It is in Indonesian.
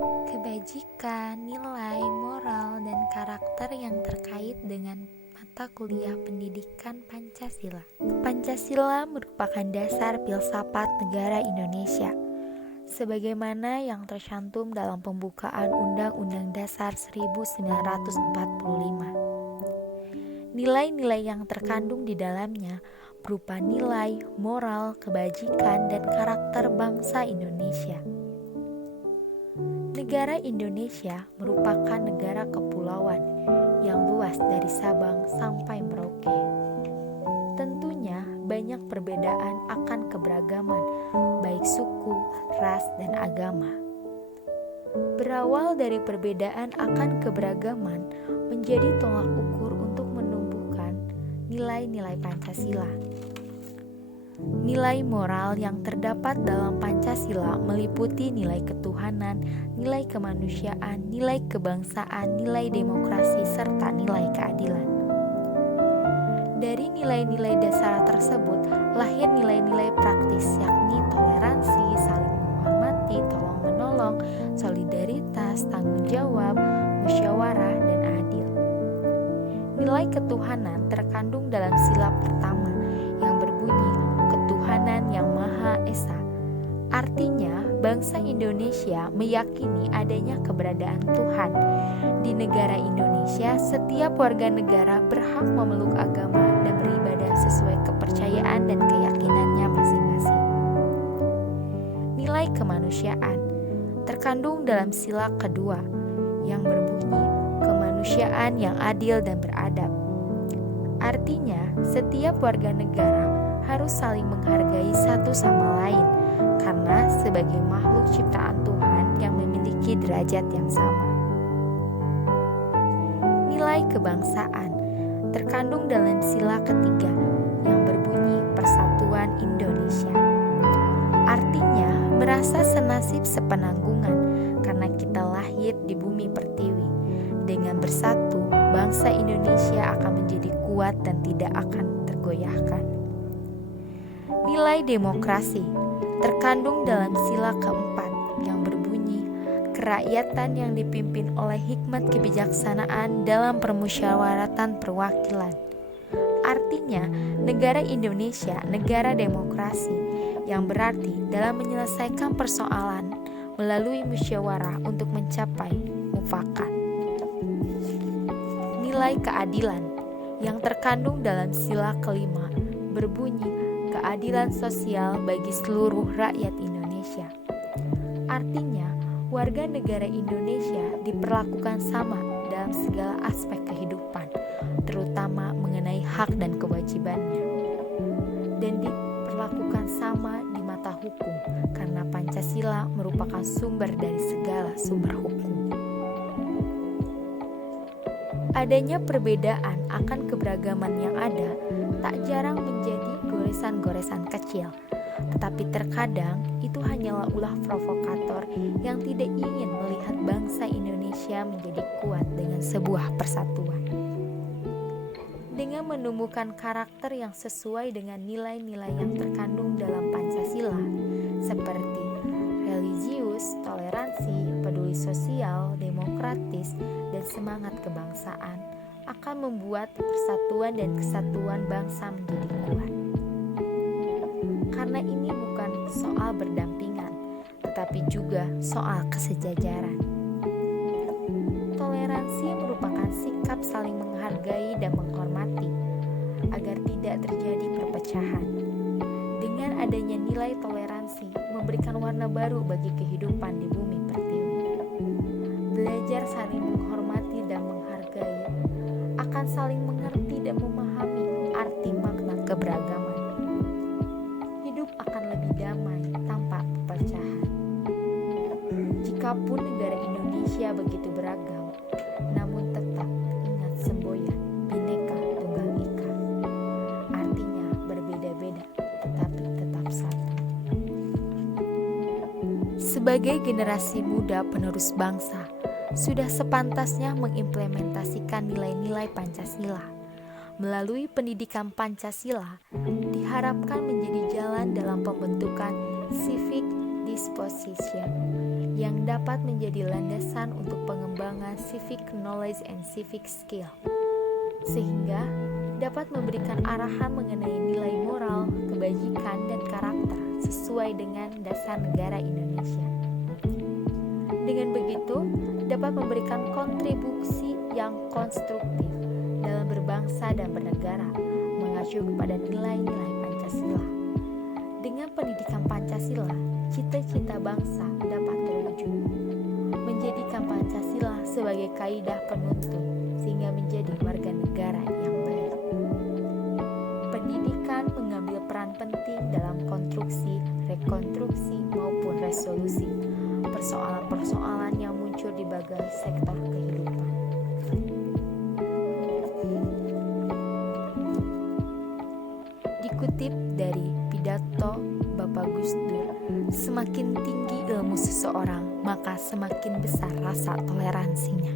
Kebajikan, nilai, moral, dan karakter yang terkait dengan mata kuliah pendidikan Pancasila. Pancasila merupakan dasar filsafat negara Indonesia, sebagaimana yang tercantum dalam pembukaan Undang-Undang Dasar 1945. Nilai-nilai yang terkandung di dalamnya berupa nilai, moral, kebajikan, dan karakter bangsa Indonesia. Negara Indonesia merupakan negara kepulauan yang luas dari Sabang sampai Merauke. Tentunya banyak perbedaan akan keberagaman, baik suku, ras, dan agama. Berawal dari perbedaan akan keberagaman menjadi tolak ukur untuk menumbuhkan nilai-nilai Pancasila. Nilai moral yang terdapat dalam Pancasila meliputi nilai ketuhanan, nilai kemanusiaan, nilai kebangsaan, nilai demokrasi, serta nilai keadilan. Dari nilai-nilai dasar tersebut lahir nilai-nilai praktis, yakni toleransi, saling menghormati, tolong-menolong, solidaritas, tanggung jawab, musyawarah, dan adil. Nilai ketuhanan terkandung dalam sila pertama yang berbunyi ketuhanan yang Maha Esa. Artinya, bangsa Indonesia meyakini adanya keberadaan Tuhan. Di negara Indonesia, setiap warga negara berhak memeluk agama dan beribadah sesuai kepercayaan dan keyakinannya masing-masing. Nilai kemanusiaan terkandung dalam sila kedua yang berbunyi kemanusiaan yang adil dan beradab. Artinya, setiap warga negara harus saling menghargai satu sama lain karena sebagai makhluk ciptaan Tuhan yang memiliki derajat yang sama. Nilai kebangsaan terkandung dalam sila ketiga yang berbunyi Persatuan Indonesia. Artinya, merasa senasib sepenanggungan karena kita lahir di bumi pertiwi. Dengan bersatu, bangsa Indonesia akan menjadi kuat dan tidak akan tergoyahkan. Nilai demokrasi terkandung dalam sila keempat yang berbunyi kerakyatan yang dipimpin oleh hikmat kebijaksanaan dalam permusyawaratan perwakilan. Artinya, negara Indonesia negara demokrasi yang berarti dalam menyelesaikan persoalan melalui musyawarah untuk mencapai mufakat. Nilai keadilan yang terkandung dalam sila kelima berbunyi keadilan sosial bagi seluruh rakyat Indonesia. Artinya, warga negara Indonesia diperlakukan sama dalam segala aspek kehidupan, terutama mengenai hak dan kewajibannya, dan diperlakukan sama di mata hukum karena Pancasila merupakan sumber dari segala sumber hukum. Adanya perbedaan akan keberagaman yang ada tak jarang menjadi goresan-goresan kecil, tetapi terkadang itu hanyalah ulah provokator yang tidak ingin melihat bangsa Indonesia menjadi kuat dengan sebuah persatuan. Dengan menumbuhkan karakter yang sesuai dengan nilai-nilai yang terkandung dalam Pancasila, seperti religius, toleransi, peduli sosial, demokratis, dan semangat kebangsaan, akan membuat persatuan dan kesatuan bangsa menjadi kuat. Karena ini bukan soal berdampingan, tetapi juga soal kesejajaran. Toleransi merupakan sikap saling menghargai dan menghormati agar tidak terjadi perpecahan. Dengan adanya nilai toleransi memberikan warna baru bagi kehidupan di bumi pertiwi. Belajar saling menghormati dan menghargai akan saling mengerti dan memahami arti makna keberagaman. Hidup akan lebih damai tanpa perpecahan. Jikapun negara Indonesia begitu beragam, namun tetap ingat semboyan Bhinneka Tunggal Ika. Artinya berbeda-beda tetapi tetap satu. Sebagai generasi muda penerus bangsa, sudah sepantasnya mengimplementasikan nilai-nilai Pancasila. Melalui pendidikan Pancasila, diharapkan menjadi jalan dalam pembentukan civic predisposition yang dapat menjadi landasan untuk pengembangan civic knowledge and civic skill, sehingga dapat memberikan arahan mengenai nilai moral, kebajikan, dan karakter sesuai dengan dasar negara Indonesia. Dengan begitu, dapat memberikan kontribusi yang konstruktif dalam berbangsa dan bernegara, mengacu kepada nilai-nilai Pancasila. Dengan pendidikan Pancasila, cita-cita bangsa dapat terwujud. Menjadikan Pancasila sebagai kaidah penuntun sehingga menjadi warga negara yang baik. Pendidikan mengambil peran penting dalam konstruksi, rekonstruksi, maupun resolusi persoalan-persoalan yang muncul di berbagai sektor kehidupan. Dikutip dari pidato Bapak Gus Dur, semakin tinggi ilmu seseorang, maka semakin besar rasa toleransinya.